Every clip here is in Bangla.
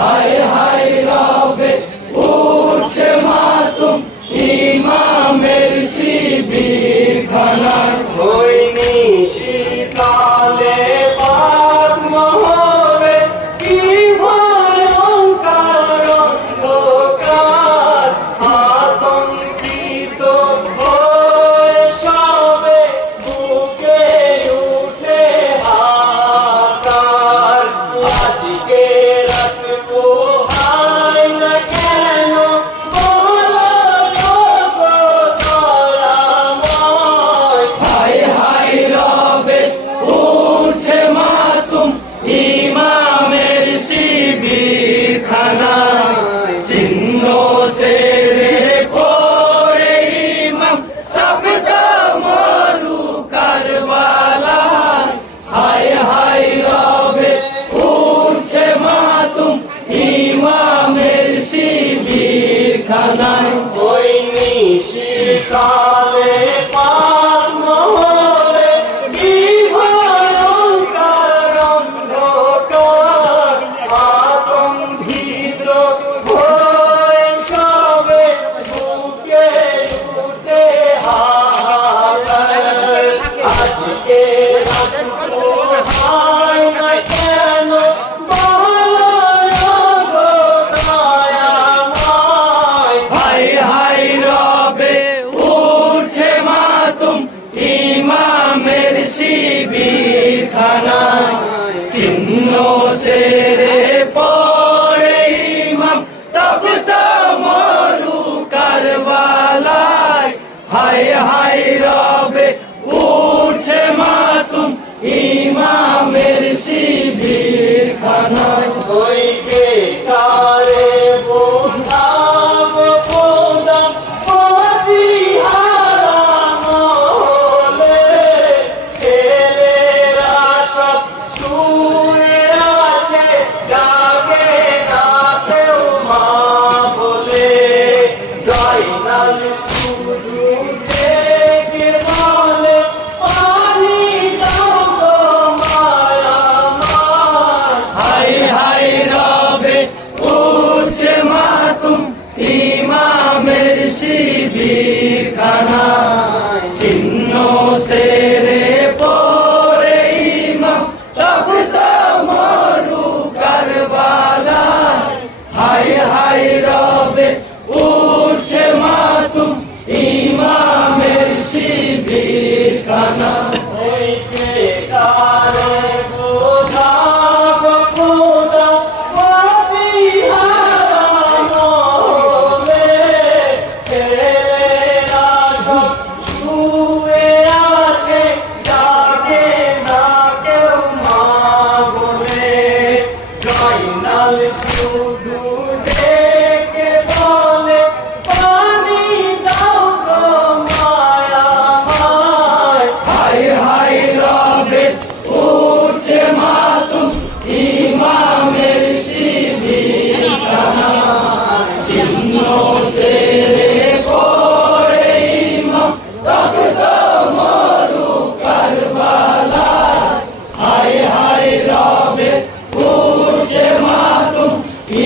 হায় হায় রবে উঠছে মাতুম ইমামের শিবির খানা। ওই নিশিকালে পাক মহলে কি ভয়ঙ্কর অন্ধকার, আতঙ্কিত হয়ে সবে বুকে উঠে হাহাকার। আজকে রাত পোহায় না কেন বলো গো দয়াময়। হায় হায় রবে উঠছে মাতুম ইমামের শিবির খানা। চিহ্ন সেরে পড়ে ইমাম তপ্ত মরু কারবালায়। হায় হায় রবে উঠছে মাতুম ইমামের শিবির খানায়। ওই নিশিকালে পাক মহলে কি ভয়ঙ্কর অন্ধকার, আতঙ্কিত হয়ে সবে বুকে উঠে হাহাকার। আজকে রাত পোহায় না কেন বলো গো দয়াময়। হায় হায় রবে উঠছে মাতুম ইমামের শিবির খানায়। চিহ্ন সেরে পড়ে ইমাম তপ্ত মরু কারবালায়। হায় হায় রবে উঠছে মাতুম ইমামের শিবির খানায়। ওই বেকারে বোঝাবো খোদা প্রতিহারা মহলে, ছেলেরা সব শুয়ে আছে জাগে না কেউ মা বলে। জয়নাল শুধু ডেকে বলে পানি দাও গো মায়ামার। হায় হায় রবে উঠছে মাতুম ইমামের শিবির খানায়। চিহ্ন সেরে পড়ে ইমাম তপ্ত মরু কারবালায়। হায় হায় রবে উঠছে মাতুম ইমামের শিবির খানায়। ওই বেকারে বোঝাবো খোদা প্রতিহারা মহলে, ছেলেরা সব শুয়ে আছে জাগে না কেউ মা বলে। জয়নাল শুধু ডেকে বলে পানি দাও গো মায়ামার। হায় হায় রবে উঠছে মাতুম ইমামের শিবির খানায়। চিহ্ন সেরে পড়ে ইমাম তপ্ত মরু কারবালায়। হায় হায় রবে উঠছে মাতুম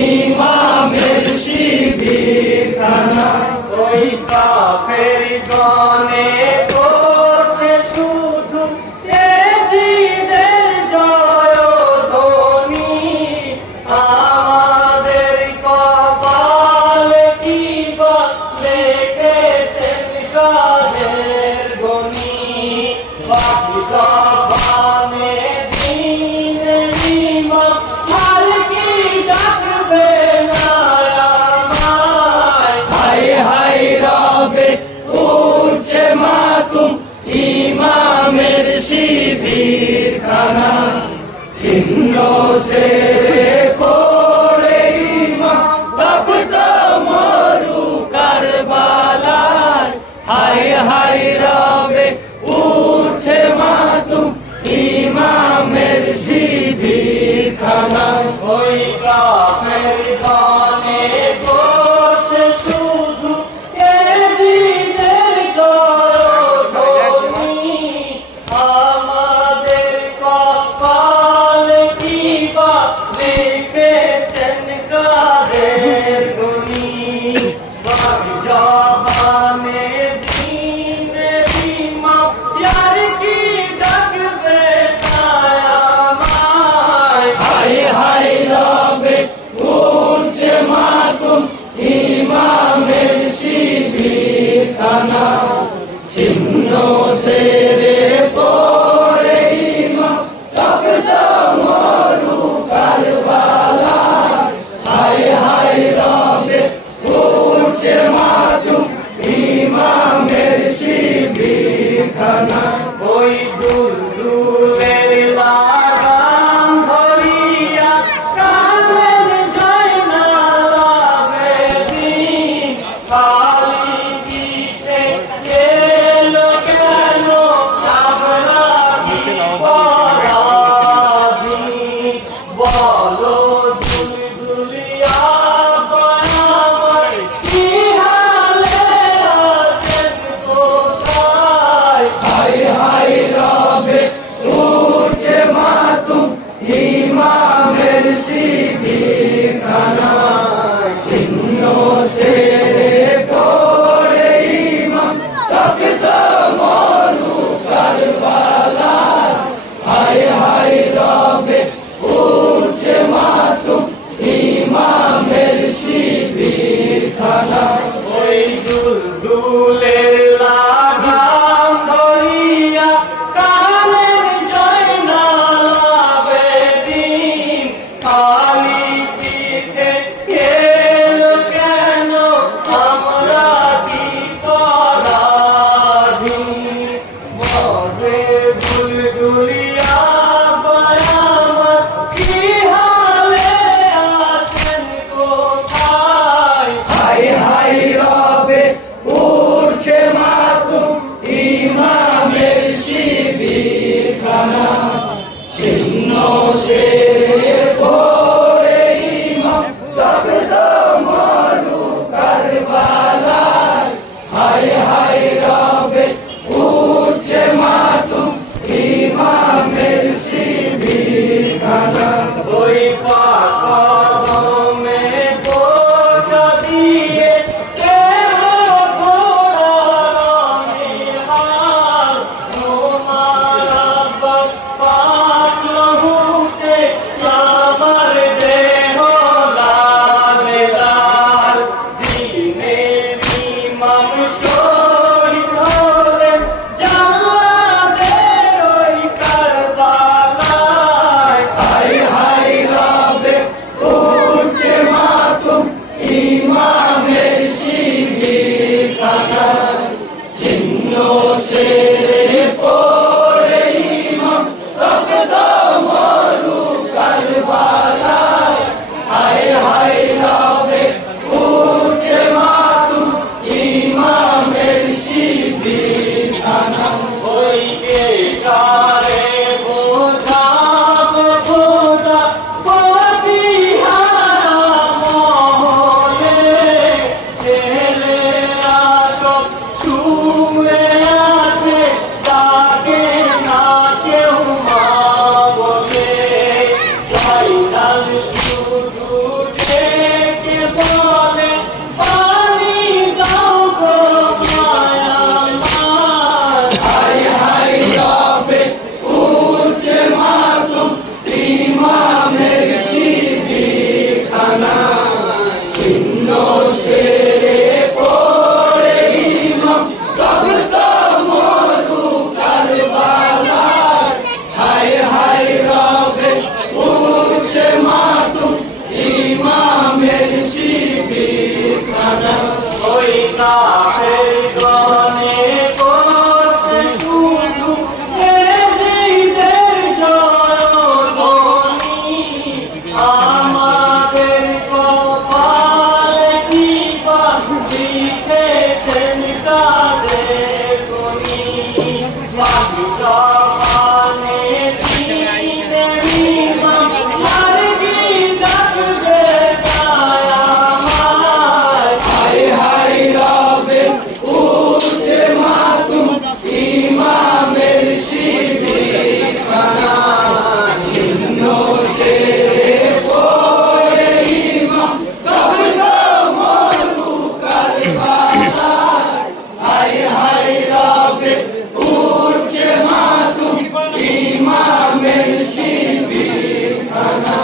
ইমামের শিবির খানায়। ওই কাফের গনে করছে শুধু তেজিদের জয়ধ্বনি, আমাদের কপালে কি বা লিখেছেন কাদের গনি। বাকি জবানে দিন ইমাম আর কি ডাকবে না আমায়। হায় হায় রবে উঠছে মাতুম ইমামের শিবির খানায়। চিহ্ন সেরে পড়ে ইমাম তপ্ত মরু কারবালায়। হায় হায় রবে উঠছে মাতুম ইমামের শিবির খানায়। ওই কাফের গনে করছে শুধু তেজিদের জয়ধ্বনি, আমাদের কপালে কি বা লিখেছেন কাফের